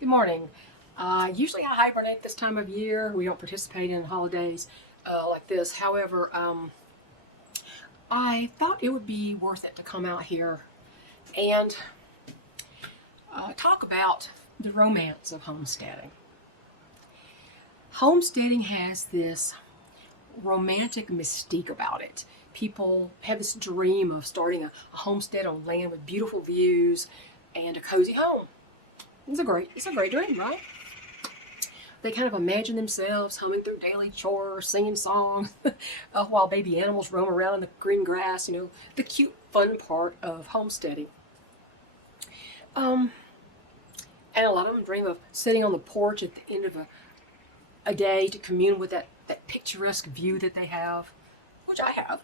Good morning. Usually I hibernate this time of year. We don't participate in holidays like this. However, I thought it would be worth it to come out here and talk about the romance of homesteading. Homesteading has this romantic mystique about it. People have this dream of starting a homestead on land with beautiful views and a cozy home. It's a great dream, right? They kind of imagine themselves humming through daily chores, singing songs, while baby animals roam around in the green grass, the cute, fun part of homesteading. Um, and a lot of them dream of sitting on the porch at the end of a day to commune with that picturesque view that they have, which I have,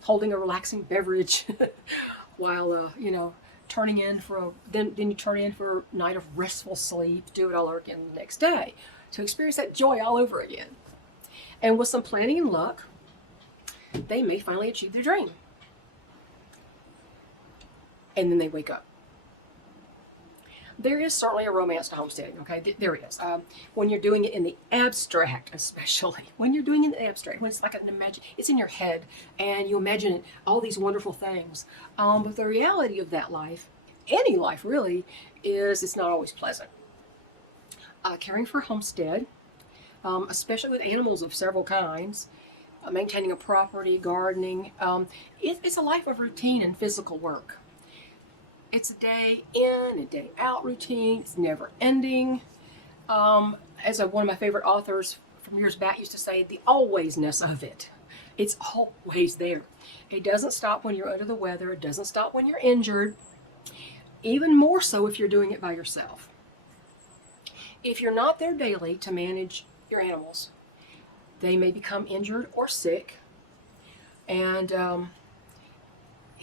holding a relaxing beverage while, turning in for then you turn in for a night of restful sleep, do it all over again the next day to experience that joy all over again. And with some planning and luck, they may finally achieve their dream. And then they wake up. There is certainly a romance to homesteading, okay? There is. When you're doing it in the abstract, especially. When you're doing it in the abstract, when it's like it's in your head, and you imagine all these wonderful things. But the reality of that life, any life really, is it's not always pleasant. Caring for a homestead, especially with animals of several kinds, maintaining a property, gardening, it's a life of routine and physical work. It's a day in and day out routine. It's never ending. As one of my favorite authors from years back used to say, the alwaysness of it. It's always there. It doesn't stop when you're under the weather. It doesn't stop when you're injured. Even more so if you're doing it by yourself. If you're not there daily to manage your animals, they may become injured or sick. And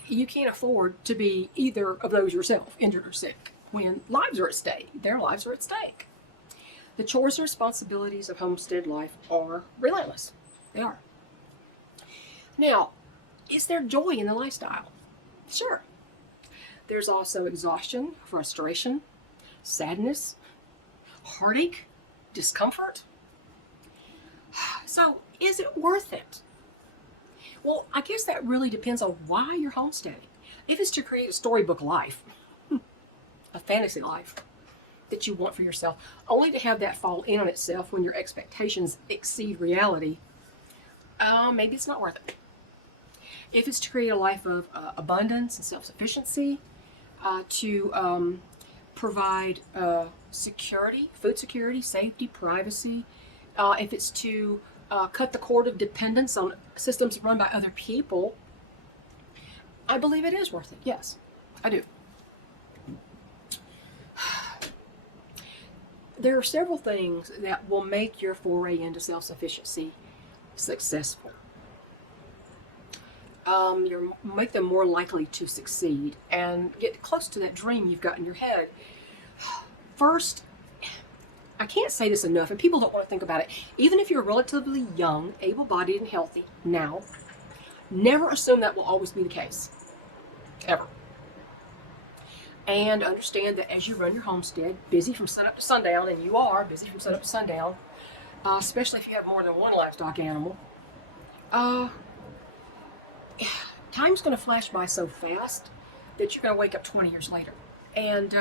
you can't afford to be either of those yourself, injured or sick, when lives are at stake. Their lives are at stake. The chores and responsibilities of homestead life are relentless. They are. Now, is there joy in the lifestyle? Sure. There's also exhaustion, frustration, sadness, heartache, discomfort. So, is it worth it? Well, I guess that really depends on why you're homesteading. If it's to create a storybook life, a fantasy life that you want for yourself, only to have that fall in on itself when your expectations exceed reality, maybe it's not worth it. If it's to create a life of abundance and self-sufficiency, to provide security, food security, safety, privacy, if it's to cut the cord of dependence on systems run by other people, I believe it is worth it. Yes, I do. There are several things that will make your foray into self-sufficiency successful. You make them more likely to succeed and get close to that dream you've got in your head. First, I can't say this enough, and people don't want to think about it. Even if you're relatively young, able-bodied, and healthy now, never assume that will always be the case. Ever. And understand that as you run your homestead, busy from sunup to sundown, and you are busy from sunup to sundown, especially if you have more than one livestock animal, time's going to flash by so fast that you're going to wake up 20 years later. And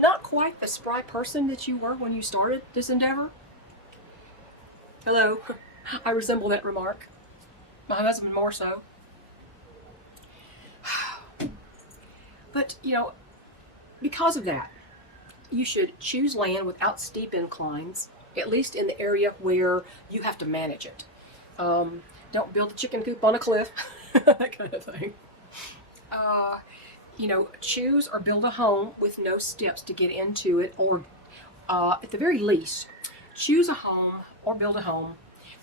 not quite the spry person that you were when you started this endeavor. Hello, I resemble that remark. My husband more so. But, because of that, you should choose land without steep inclines, at least in the area where you have to manage it. Don't build a chicken coop on a cliff, that kind of thing. Choose or build a home with no steps to get into it, or at the very least, choose a home or build a home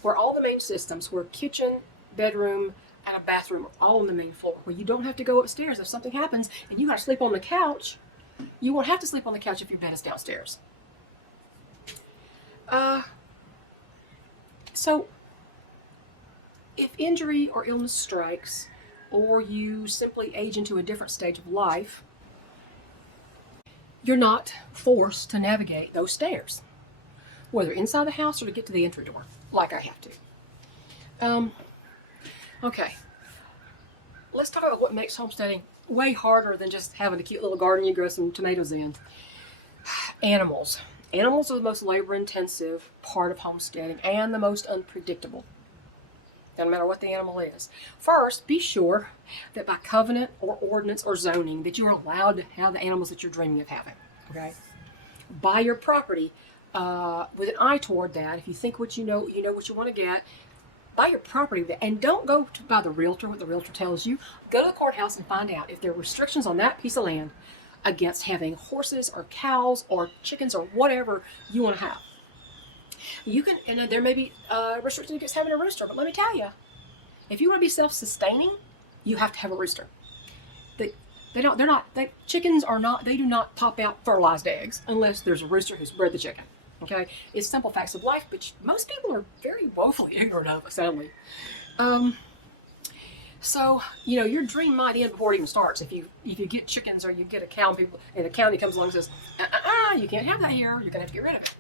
where all the main systems, where kitchen, bedroom, and a bathroom are all on the main floor, where you don't have to go upstairs if something happens and you got to sleep on the couch. You won't have to sleep on the couch if your bed is downstairs. So, if injury or illness strikes, or you simply age into a different stage of life, you're not forced to navigate those stairs, whether inside the house or to get to the entry door, like I have to. Okay, let's talk about what makes homesteading way harder than just having a cute little garden you grow some tomatoes in. Animals. Animals are the most labor-intensive part of homesteading and the most unpredictable. No matter what the animal is. First, be sure that by covenant or ordinance or zoning that you are allowed to have the animals that you're dreaming of having. Okay? Buy your property with an eye toward that. If you think what you know what you want to get, buy your property and don't go by the realtor, what the realtor tells you. Go to the courthouse and find out if there are restrictions on that piece of land against having horses or cows or chickens or whatever you want to have. You can, and there may be restrictions against having a rooster, but let me tell you, if you want to be self-sustaining, you have to have a rooster. Chickens are not, they do not pop out fertilized eggs unless there's a rooster who's bred the chicken. Okay, it's simple facts of life, but most people are very woefully ignorant of it, sadly. So, your dream might end before it even starts. If you get chickens or you get a cow and the county comes along and says, you can't have that here, you're gonna have to get rid of it.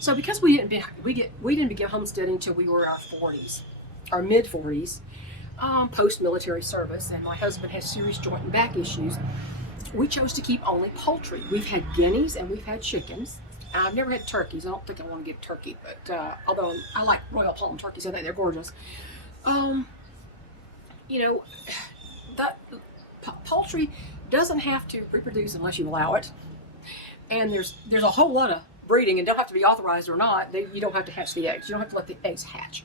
So because we didn't begin homesteading until we were in our 40s, our mid 40s, post-military service, and my husband has serious joint and back issues, we chose to keep only poultry. We've had guineas and we've had chickens. I've never had turkeys. I don't think I want to get turkey, but although I like Royal Palm turkeys, I think they're gorgeous. That poultry doesn't have to reproduce unless you allow it, and there's a whole lot of breeding, and don't have to be authorized or not. You don't have to hatch the eggs. You don't have to let the eggs hatch.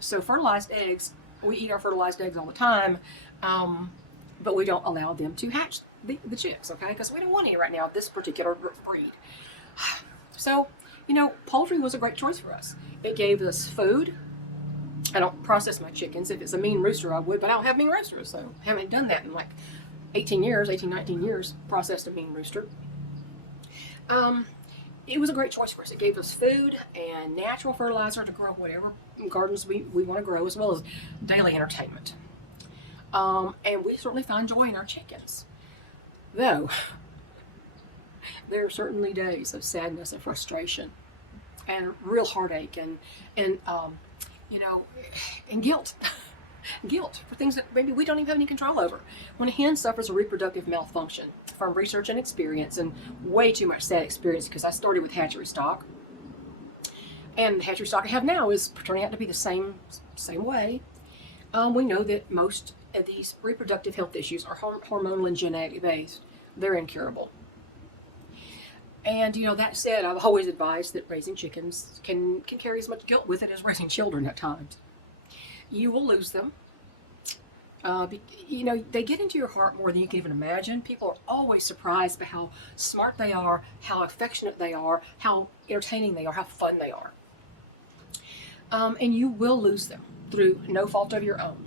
So fertilized eggs, we eat our fertilized eggs all the time, but we don't allow them to hatch the chicks, okay? Because we don't want any right now, this particular breed. So, poultry was a great choice for us. It gave us food. I don't process my chickens. If it's a mean rooster, I would, but I don't have mean roosters, so I haven't done that in like 19 years, processed a mean rooster. It was a great choice for us. It gave us food and natural fertilizer to grow whatever gardens we want to grow, as well as daily entertainment. And we certainly find joy in our chickens. Though, there are certainly days of sadness and frustration and real heartache and guilt. Guilt for things that maybe we don't even have any control over. When a hen suffers a reproductive malfunction, from research and experience, and way too much sad experience, because I started with hatchery stock, and the hatchery stock I have now is turning out to be the same way. We know that most of these reproductive health issues are hormonal and genetic based. They're incurable. And that said, I've always advised that raising chickens can carry as much guilt with it as raising children at times. You will lose them. They get into your heart more than you can even imagine. People are always surprised by how smart they are, how affectionate they are, how entertaining they are, how fun they are. And you will lose them through no fault of your own.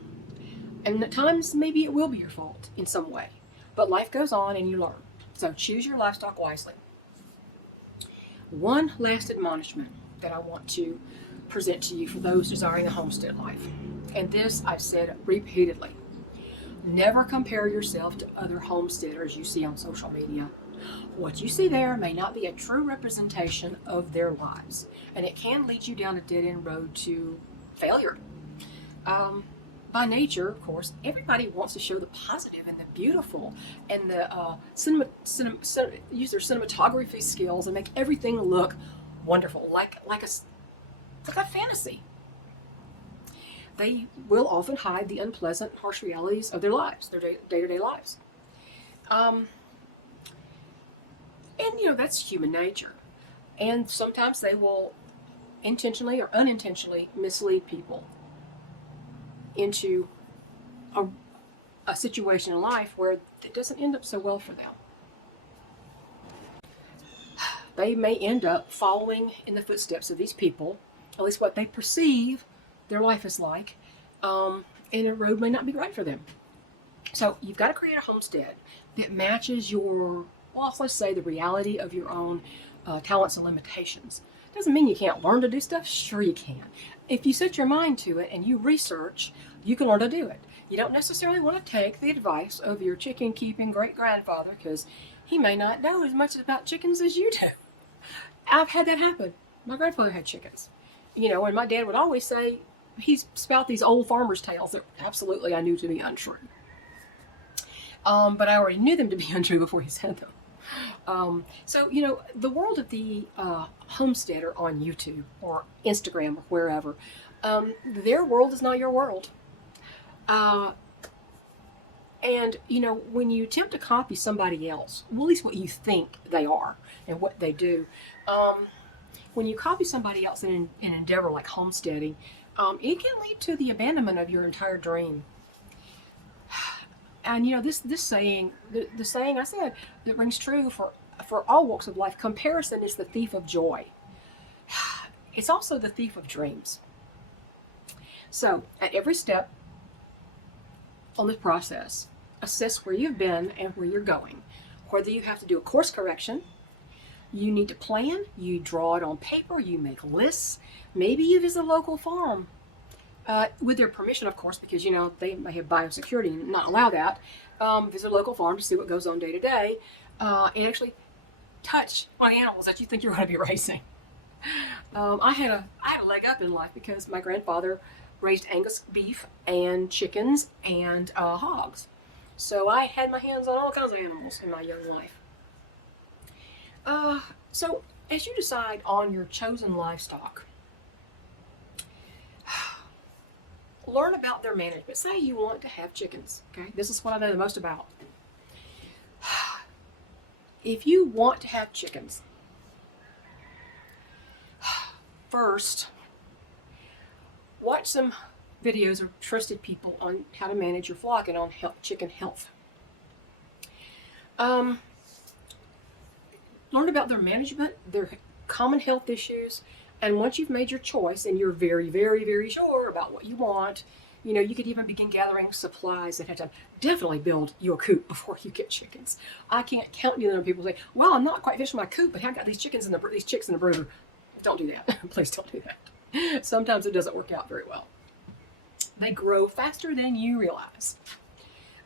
And at times, maybe it will be your fault in some way. But life goes on and you learn. So choose your livestock wisely. One last admonishment that I want to present to you for those desiring a homestead life. And this I've said repeatedly. Never compare yourself to other homesteaders you see on social media. What you see there may not be a true representation of their lives, and it can lead you down a dead-end road to failure. By nature, of course, everybody wants to show the positive and the beautiful, and the use their cinematography skills and make everything look wonderful, like a fantasy. They will often hide the unpleasant, harsh realities of their lives, their day-to-day lives. And that's human nature. And sometimes they will intentionally or unintentionally mislead people into a situation in life where it doesn't end up so well for them. They may end up following in the footsteps of these people, at least what they perceive their life is like, and a road may not be right for them. So you've got to create a homestead that matches your, let's say the reality of your own talents and limitations. Doesn't mean you can't learn to do stuff. Sure you can. If you set your mind to it and you research, you can learn to do it. You don't necessarily want to take the advice of your chicken keeping great grandfather, because he may not know as much about chickens as you do. I've had that happen. My grandfather had chickens. You know, and my dad would always say, he'd spout these old farmer's tales that absolutely I knew to be untrue. But I already knew them to be untrue before he said them. So, you know, the world of the homesteader on YouTube or Instagram or wherever, their world is not your world. And, you know, when you attempt to copy somebody else, well, at least what you think they are and what they do, when you copy somebody else in an endeavor like homesteading, it can lead to the abandonment of your entire dream. And, you know, this saying, the saying I said, that rings true for all walks of life. Comparison is the thief of joy. It's also the thief of dreams. So, at every step on this process, assess where you've been and where you're going. Whether you have to do a course correction, you need to plan, you draw it on paper, you make lists, maybe you visit a local farm. With their permission, of course, because, you know, they may have biosecurity and not allow that. Visit a local farm to see what goes on day to day, and actually touch on animals that you think you're going to be raising. I had a leg up in life because my grandfather raised Angus beef and chickens and hogs. So I had my hands on all kinds of animals in my young life. So as you decide on your chosen livestock, learn about their management. Say you want to have chickens, okay? This is what I know the most about. If you want to have chickens, first, watch some videos of trusted people on how to manage your flock and on chicken health. Learn about their management, their common health issues, and once you've made your choice and you're very, very, very sure about what you want, you know, you could even begin gathering supplies that have to definitely build your coop before you get chickens. I can't count the number of people say, well, I'm not quite finished my coop, but I've got these chicks in the brooder. Don't do that. Please don't do that. Sometimes it doesn't work out very well. They grow faster than you realize.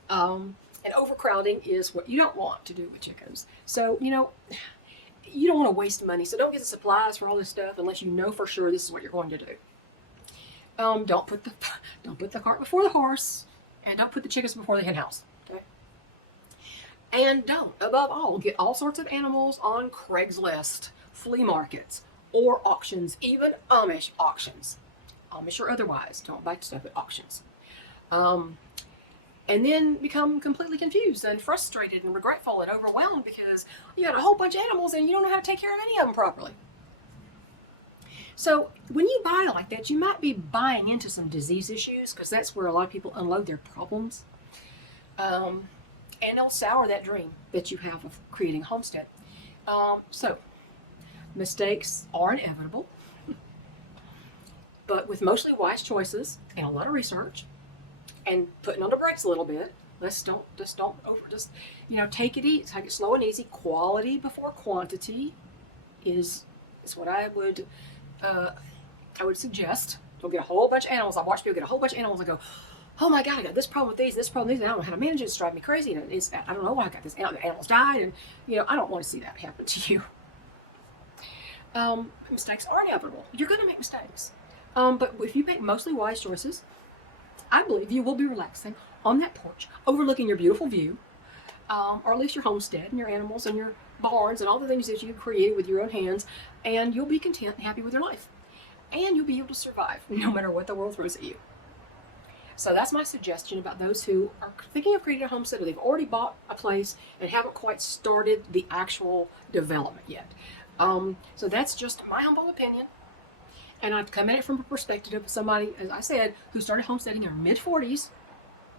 And overcrowding is what you don't want to do with chickens. So, you know, you don't want to waste money. So don't get the supplies for all this stuff unless you know for sure this is what you're going to do. Don't put the cart before the horse, and don't put the chickens before the hen house. Okay. And don't, above all, get all sorts of animals on Craigslist, flea markets, or auctions, even Amish auctions. Amish or otherwise, don't buy stuff at auctions. And then become completely confused and frustrated and regretful and overwhelmed because you got a whole bunch of animals and you don't know how to take care of any of them properly. So when you buy like that, you might be buying into some disease issues because that's where a lot of people unload their problems. And they'll sour that dream that you have of creating a homestead. So mistakes are inevitable, but with mostly wise choices and a lot of research and putting on the brakes a little bit, take it easy, take it slow and easy. Quality before quantity is what I would suggest. Don't get a whole bunch of animals. I watch people get a whole bunch of animals and go, oh my God, I got this problem with these, this problem with these, and I don't know how to manage it. It's driving me crazy. And I don't know why I got this. The animals died, and I don't want to see that happen to you. Mistakes are inevitable. You're going to make mistakes. But if you make mostly wise choices, I believe you will be relaxing on that porch, overlooking your beautiful view, or at least your homestead and your animals and your barns and all the things that you created with your own hands, and you'll be content and happy with your life. And you'll be able to survive no matter what the world throws at you. So that's my suggestion about those who are thinking of creating a homestead, or they've already bought a place and haven't quite started the actual development yet. So that's just my humble opinion. And I've come at it from a perspective of somebody, as I said, who started homesteading in her mid-40s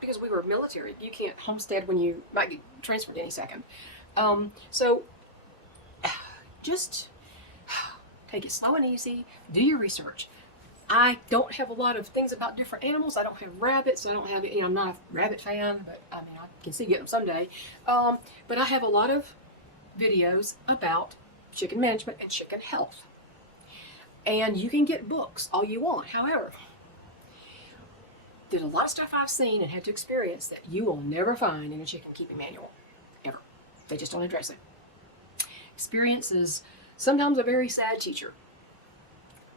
because we were military. You can't homestead when you might get transferred any second. So just take it slow and easy. Do your research. I don't have a lot of things about different animals. I don't have rabbits. I don't have, I'm not a rabbit fan, but I mean, I can see getting them someday. But I have a lot of videos about chicken management and chicken health. And you can get books all you want. However, there's a lot of stuff I've seen and had to experience that you will never find in a chicken keeping manual, ever. They just don't address it. Experience is sometimes a very sad teacher.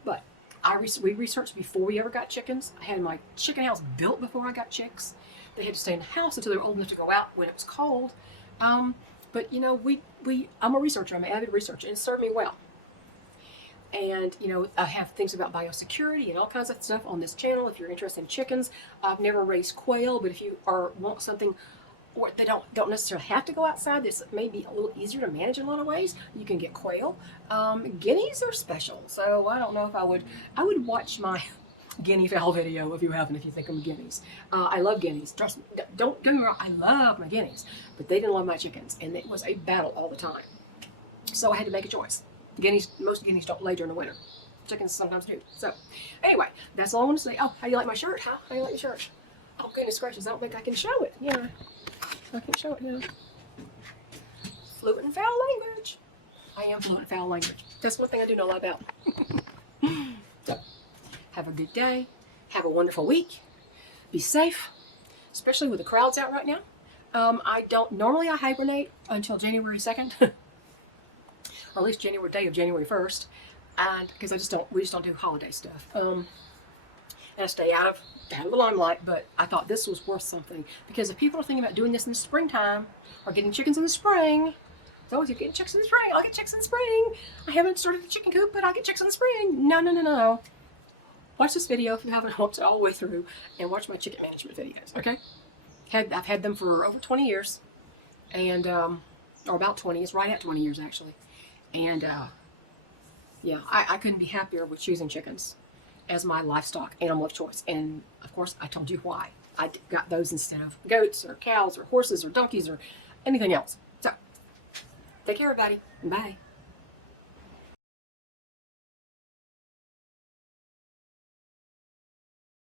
But we researched before we ever got chickens. I had my chicken house built before I got chicks. They had to stay in the house until they were old enough to go out when it was cold. But you know, I'm a researcher. I'm an avid researcher, and it served me well. And you know, I have things about biosecurity and all kinds of stuff on this channel. If you're interested in chickens, I've never raised quail, but if you want something, or they don't necessarily have to go outside, this may be a little easier to manage in a lot of ways. You can get quail. Guineas are special, so I don't know if I would watch my guinea fowl video if you haven't, if you think I'm guineas. I love guineas. Trust me, don't get me wrong, I love my guineas, but they didn't love my chickens, and it was a battle all the time. So I had to make a choice. Most guineas don't lay during the winter. Chickens sometimes do. So anyway, that's all I want to say. Oh, how do you like my shirt? How do you like the shirt? Oh, goodness gracious, I don't think I can show it. Yeah, I can show it now. Fluent and foul language. I am fluent and foul language. That's one thing I do know a lot about. So, have a good day. Have a wonderful week. Be safe, especially with the crowds out right now. Normally I hibernate until January 2nd. Or at least January 1st. And because we just don't do holiday stuff. And I stay out of the limelight, but I thought this was worth something. Because if people are thinking about doing this in the springtime, or getting chickens in the spring, it's always, you're getting chicks in the spring, I'll get chicks in the spring. I haven't started the chicken coop, but I'll get chicks in the spring. No. Watch this video if you haven't watched it all the way through, and watch my chicken management videos, okay? I've had them for over 20 years, and, or about 20, it's right at 20 years actually. And, yeah, I couldn't be happier with choosing chickens as my livestock animal of choice. And of course, I told you why. I got those instead of goats or cows or horses or donkeys or anything else. So, take care, everybody. Bye.